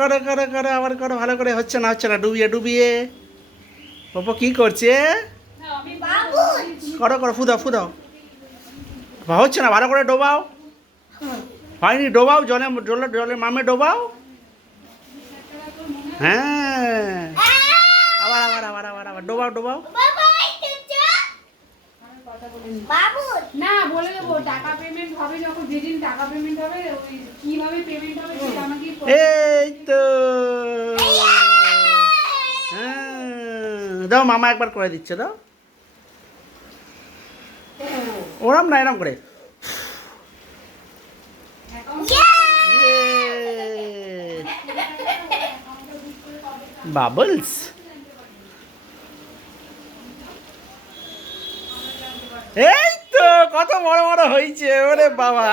করো করো করো আবার করো ভালো করে হচ্ছে না হচ্ছে না। ডুবিয়ে ডুবিয়ে। পপো কি করছে? করো করো ফুদাও ফুদাও। হচ্ছে না ভালো করে ডোবাও। হয়নি ডোবাও জলে জলে জলে মামে ডোবাও। হ্যাঁ। আবার আবার আবার আবার আবার। ডোবাও ডোবাও। বাবু না বলে দেবো টাকা পেমেন্ট হবে যখন যেদিন টাকা পেমেন্ট হবে ওই কীভাবে পেমেন্ট হবে সেটা আমাকে এই তো হ্যাঁ দাও মামা একবার করে দিচ্ছে দাও। ওরম না এরম করে। বাবলস। এই তো কত বড় বড় হয়েছে ওরে বাবা।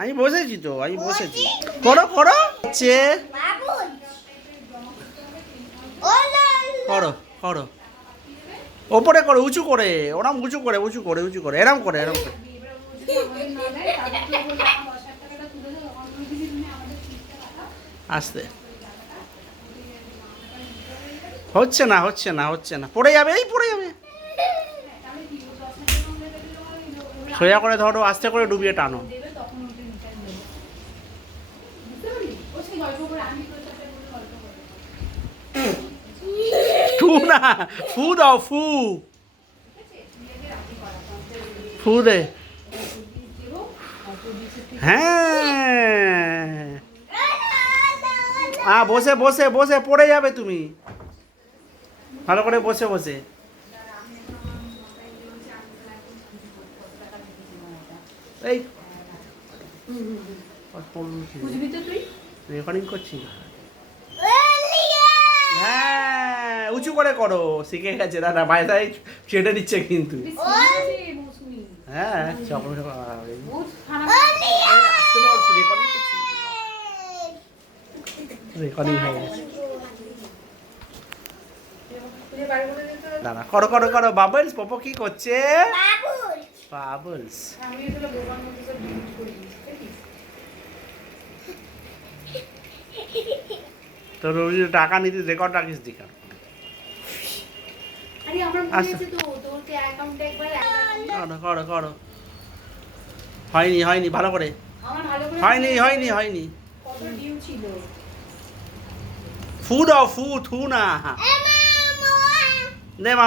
আমি বসেছি তো আমি বসেছি। করো করো। হচ্ছে। করো করো। ওপরে করো, উঁচু করে, ওরম উঁচু করে উঁচু করে উঁচু করে, এরম করে এরম করে। আস্তে। হচ্ছে না হচ্ছে না হচ্ছে না। পড়ে যাবে, এই পড়ে যাবে। সোজা করে ধরো, আস্তে করে ডুবিয়ে টানো। না ফু দাও ফু ফু দে হ্যাঁ আ বসে বসে বসে পড়ে যাবে তুমি। ভালো করে বসে বসে। এই। রেকর্ডিং করছি হ্যাঁ উঁচু করে করো শিখে গেছে। দাদা বাইরে ছেড়ে দিচ্ছে কিন্তু। হ্যাঁ বলছো রেকর্ডিং হয়ে গেছে। দাদা করো করো করো। বাবলস পপো কি করছে? বাবলস! দেখিস? তোর টাকা নিতে রেকর্ড রাখিস দিকার করো করো করো। হয়নি হয়নি ভালো করে। আমার ভালো করে হয়নি হয়নি। হয়নি ফুড ডিউ ছিল? ফু দাও ফু থু না। দে মা